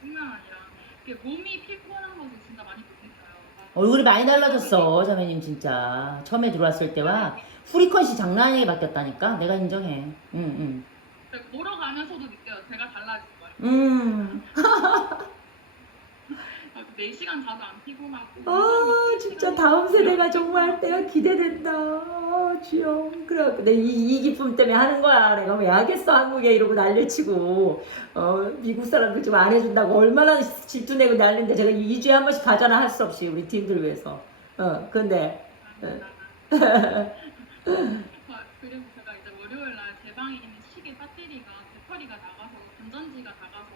뿐만 아니라 이렇게 몸이 피곤한 것도 진짜 많이 느껴요. 얼굴이 많이 달라졌어, 자매님 진짜. 처음에 들어왔을 때와 후리컷이 장난 아니게 바뀌었다니까. 내가 인정해. 응, 응. 보러 가면서도 느껴요. 제가 달라진 거예요. 음. 4시간 자도 안 피곤하고. 아, 진짜 다음 세대가 정말 내가 기대된다. 아, 주여. 그래, 내 이, 이 기쁨 때문에 하는 거야. 내가 왜 하겠어, 한국에 이러고 난리치고. 어, 미국 사람들 좀 안 해준다고 얼마나 질투내고 난리인데 제가 2주에 한 번씩 가잖아, 할 수 없이. 우리 팀들 위해서. 어, 근데. 아, 그리고 제가 월요일 날 제 방에 있는 시계 배터리가 배터리가 나가서 건전지가 나가서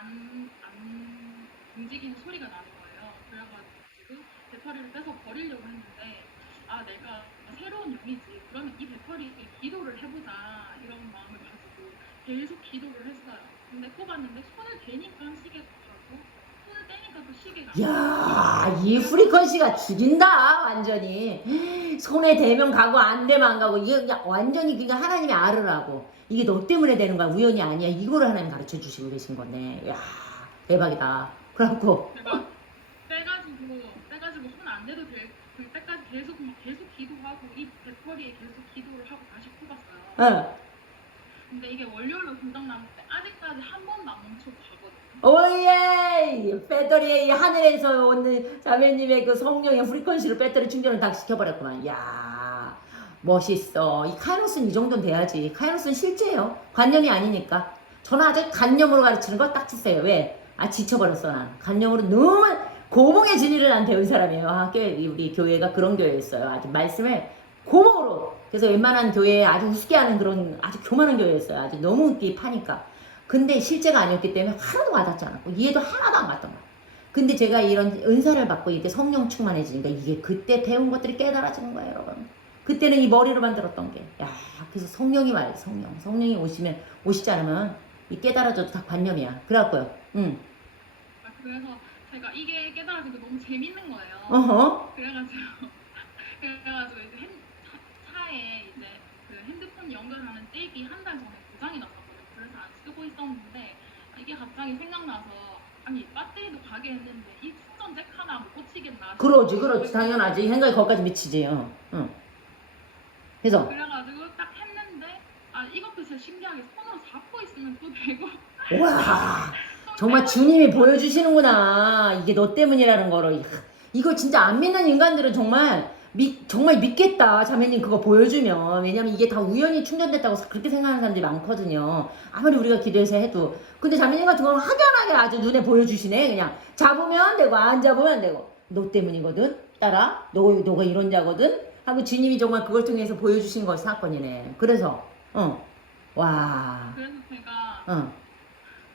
안, 안 움직이는 소리가 나는 거예요. 그래가지고 배터리를 빼서 버리려고 했는데 아 내가 새로운 영이지 그러면 이 배터리에 기도를 해보자 이런 마음을 가지고 계속 기도를 했어요. 근데 꼽았는데 손을 대니까 시계가 가고 손을 떼니까 또 시계가 야, 이 씨가 죽인다, 완전히. 손에 대면 가고 안 되면 안 가고 이게 그냥 완전히 그냥 하나님이 알으라고. 이게 너 때문에 되는 거야, 우연이 아니야. 이거를 하나님 가르쳐 주시고 계신 거네. 야, 대박이다. 그래갖고, 제가 빼가지고 빼가지고 손 안 대도 될그 때까지 계속 막 계속 기도하고 이 배터리에 계속 기도를 하고 다시 꼽았어요. 어, 근데 이게 월요일로 금방 남는데 아직까지 한 번도 안 멈추고 가거든요. 오예! 배터리에 이 하늘에서 오는 자매님의 그 성령의 씨로 배터리 충전을 다 시켜버렸구만. 야 멋있어. 이 카이로스는 이 정도는 돼야지. 카이로스는 실제예요. 관념이 아니니까. 저는 아직 관념으로 가르치는 거 딱 주세요. 왜? 아, 지쳐버렸어, 난. 관념으로 너무 고봉의 진리를 난 배운 사람이에요. 아, 꽤 우리 교회가 그런 교회였어요. 아주 말씀을 고봉으로. 그래서 웬만한 교회에 아주 우습게 하는 그런 아주 교만한 교회였어요. 아주 너무 웃기 파니까. 근데 실제가 아니었기 때문에 하나도 와닿지 않았고, 이해도 하나도 안 갔던 거야. 근데 제가 이런 은사를 받고 이렇게 성령 충만해지니까 이게 그때 배운 것들이 깨달아지는 거예요, 여러분. 그때는 이 머리로 만들었던 게. 야, 그래서 성령이 말이야, 성령. 성령이 오시면, 오시지 않으면 이 깨달아져도 다 관념이야. 그래갖고요. 응. 아, 그래서 제가 이게 깨달아진 게 너무 재밌는 거예요. 어허. 그래가지고 그래가지고 이제 핸, 차, 차에 이제 그 핸드폰 연결하는 잭이 한 달 전에 고장이 났었거든요. 그래서 안 쓰고 있었는데 이게 갑자기 생각나서 아니 배터리도 가게 했는데 이 충전 잭 하나 못 고치겠나. 그러지, 그러지. 당연하지. 생각이 거기까지 미치지. 어. 응. 그래서, 그래가지고 딱 했는데 아 이것도 진짜 신기하게 손으로 잡고 있으면 또 되고 와. 정말 주님이 보여주시는구나. 이게 너 때문이라는 거를. 이거 진짜 안 믿는 인간들은 정말 믿, 정말 믿겠다. 자매님 그거 보여주면. 왜냐면 이게 다 우연히 충전됐다고 그렇게 생각하는 사람들이 많거든요. 아무리 우리가 기도해서 해도. 근데 자매님 같은 경우는 확연하게 아주 눈에 보여주시네. 그냥 잡으면 되고 안 잡으면 되고. 너 때문이거든. 따라. 너, 너가 이런 자거든. 하고 주님이 정말 그걸 통해서 보여주신 것이 사건이네. 그래서, 어. 와. 그래서 제가 어.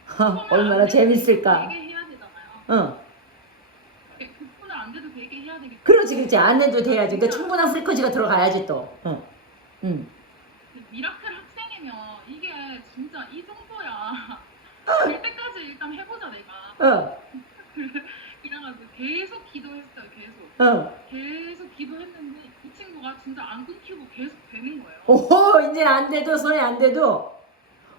얼마나 재밌을까. 되게 해야 되잖아요. 어. 그 폰을 안 돼도 되게 해야 되겠다. 그렇지, 그렇지. 안 해도 돼야지. 그러니까 충분한 프리퀀시가 들어가야지 또. 어. 응. 미라클 학생이면 이게 진짜 이 정도야. 될 때까지 일단 해보자 내가. 어. 그래가지고 계속 기도했어요. 계속. 어. 계속 기도했는데 이 친구가 진짜 안 끊기고 계속 되는 거예요. 오호, 이제 안 돼도, 손에 안 돼도. 그래서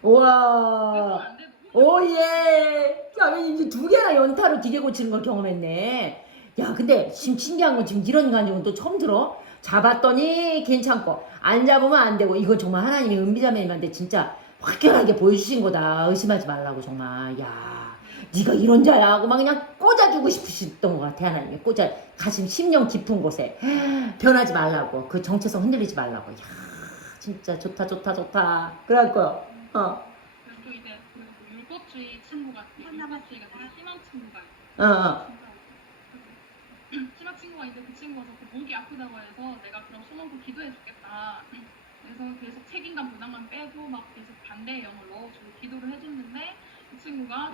우와. 안 돼도 오예. 야, 이제 두 개나 연타로 기계 고치는 걸 경험했네. 야, 근데 지금 신기한 건 지금 이런 간증은 또 처음 들어. 잡았더니 괜찮고, 안 잡으면 안 되고, 이거 정말 하나님이 은비자매님한테 진짜 확연하게 보여주신 거다. 의심하지 말라고, 정말. 야, 네가 이런 자야 하고 막 그냥 꽂아주고 싶으셨던 것 같아, 하나님이. 꽂아, 가슴 심령 깊은 곳에. 변하지 말라고. 그 정체성 흔들리지 말라고. 야, 진짜 좋다, 좋다, 좋다. 그래갖고, 어, 그리고 또 이제 그 율법주의 심한 친구가 어, 어. 심한 친구가 있는데 그 친구가 자꾸 목이 아프다고 해서 내가 그럼 손놓고 기도해 주겠다. 그래서 계속 책임감 부담감 빼고 막 계속 반대의 영을 넣어주고 기도를 해줬는데 그 친구가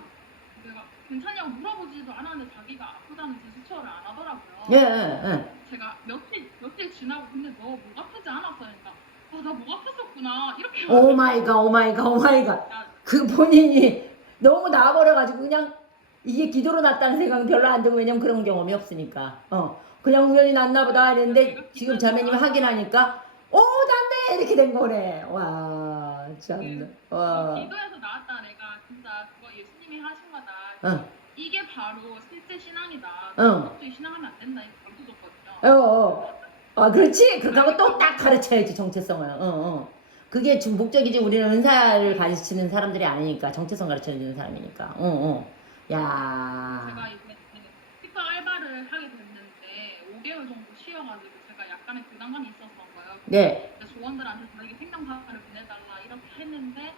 내가 괜찮냐고 물어보지도 않았는데 자기가 아프다는 제스처를 안 하더라고요. 예, 예, 예. 제가 며칠 며칠 지나고 근데 너 목 아프지 않았어? 그러니까 아나 목 아팠었구나 이렇게 오 마이 갓, 오 마이 갓, 오 마이 갓. 야, 그 본인이 너무 나버려가지고 그냥 이게 기도로 났다는 생각은 별로 안 들고 왜냐면 그런 경험이 없으니까. 어. 그냥 우연히 났나 보다 했는데 지금 자매님이 확인하니까 오, 난데! 이렇게 된 거네. 와, 참. 와. 기도해서 나왔다 내가 진짜 그거 예수님이 하신 때마다 어. 이게 바로 실제 신앙이다. 어. 신앙하면 안 된다. 이렇게 가르쳐줬거든요. 어, 어. 아, 그렇지. 그렇게 하고 또 딱 가르쳐야지, 정체성을. 어, 어. 그게 주 목적이지. 우리는 은사를 가르치는 사람들이 아니니까. 정체성 가르쳐주는 사람이니까. 어, 어. 야. 제가 이제 티파 알바를 하게 됐는데 5개월 정도 쉬어가지고 제가 약간의 부담감이 있었던 거예요. 네. 조원들한테 저에게 생명사과를 보내달라 이렇게 했는데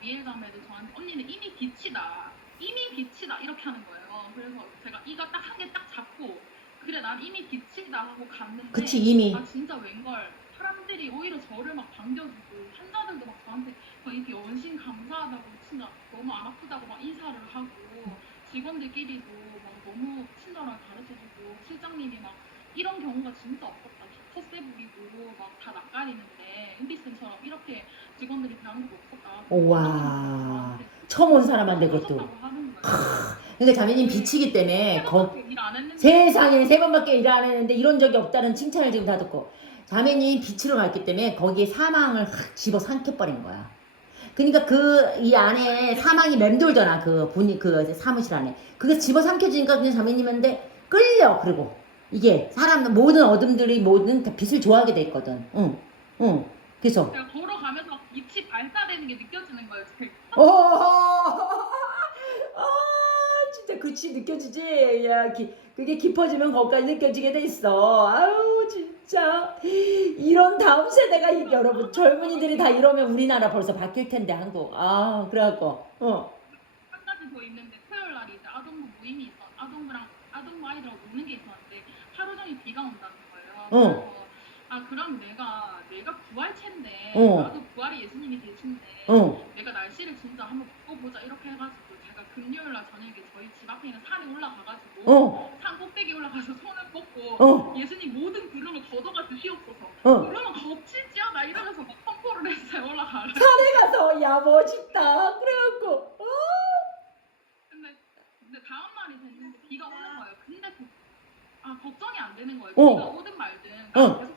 미엘감에도 저한테 언니는 이미 빛이다. 이미 빛이다. 이렇게 하는 거예요. 그래서 제가 이거 딱 한 개 딱 잡고 그래 난 이미 빛이다 하고 갔는데 그치, 이미. 아 진짜 웬걸 사람들이 오히려 저를 막 반겨주고 환자들도 막 저한테 막 이렇게 연신 감사하다고 진짜 너무 안 아프다고 막 인사를 하고 직원들끼리도 막 너무 친절하게 가르쳐주고 실장님이 막 이런 경우가 진짜 없었다. 텃세 부리고 막 다 낯가리는데 MB쌤처럼 이렇게 직원들이 대하는 게 없었다. 우와. 처음 온 사람한테 그것도. 그러니까 자매님 빛이기 때문에 거, 세상에 세 번밖에 일 안 했는데 이런 적이 없다는 칭찬을 지금 다 듣고 자매님 빛으로 갔기 때문에 거기에 사망을 확 집어 삼켜버린 거야. 그러니까 그 이 안에 사망이 맴돌잖아 그 분이 그 사무실 안에 그게 집어 삼켜지니까 그냥 자매님한테 끌려 그리고 이게 사람 모든 어둠들이 모든 다 빛을 좋아하게 돼 있거든. 응, 응. 그래서 제가 걸어가면서 막 빛이 발사되는 게 느껴지는 거예요. 제가. 어, 아, 진짜 그치 느껴지지. 야, 기, 그게 깊어지면 거기까지 느껴지게 돼 있어. 아유, 진짜 이런 다음 세대가 이- 여러분 젊은이들이 다 이러면 우리나라 벌써 바뀔 텐데 한국. 아, 그래갖고 어, 한 가지 더 있는데 토요일 날이 이제 아동부 모임이 있어 아동부랑 아동부 아이들하고 노는 게 있었는데 하루 종일 비가 온다는 거예요. 어. 그래서 아 그럼 내가 내가 부활체인데 어. 나도 부활이 예수님이 계신데 어, 내가 날씨를 진짜 한번 바꿔보자 이렇게 해가지고 제가 금요일 날 저녁에 저희 집 앞에 있는 산에 올라가가지고 어, 산 꼭대기 올라가서 손을 뻗고 어, 예수님 모든 구름을 걷어가 주시옵소서. 어. 그러면 겁칠지어다 이러면서 막 선포를 했어요 올라가라. 산에 가서 야 멋있다. 그래갖고 어, 근데 근데 다음 날이 됐는데 비가 오는 거예요. 근데 그- 아 걱정이 안 되는 거예요. 어. 비가 오든 말든 어.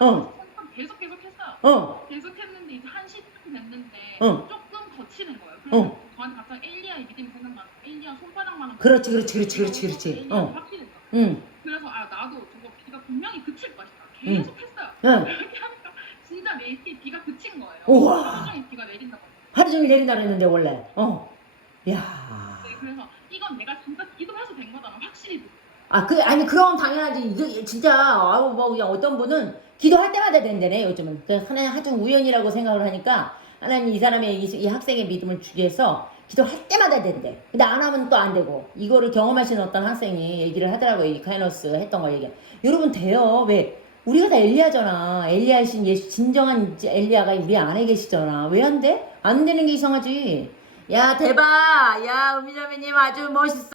어. 계속 계속 했어요. 어, 계속 했는데 이제 한 시쯤 됐는데 어. 조금 거치는 거예요. 그래서 어. 저한테 갑자기 엘리야의 믿음이 생각나서 엘리야 손바닥만한 그렇지, 그렇지, 그렇지, 그렇지, 그렇지. 엘리야 어. 확실히 됐어요. 응, 그래서 아 나도 저거 비가 분명히 그칠 것이다. 응. 계속 했어요. 응. 그렇게 하니까 진짜 내일 비가 그친 거예요. 우와. 하루 종일 비가 내린다고. 하루 종일 내린다 그랬는데 원래. 어, 야. 네, 그래서 이건 내가 진짜 기도해서 된 거다. 확실히 아, 그, 아니, 그럼 당연하지. 이거 진짜, 아우, 뭐, 그냥 어떤 분은 기도할 때마다 된다네, 요즘은. 그 하나님 하여튼 우연이라고 생각을 하니까, 하나님 이 사람의, 이, 이 학생의 믿음을 주기 위해서 기도할 때마다 된대. 근데 안 하면 또 안 되고. 이거를 경험하시는 어떤 학생이 얘기를 하더라고요. 이 카이너스 했던 거 얘기. 여러분, 돼요. 왜? 우리가 다 엘리야잖아. 엘리야신 예수, 진정한 엘리야가 우리 안에 계시잖아. 왜 안 돼? 안 되는 게 이상하지. 야, 대박! 야, 은미자매님 아주 멋있어.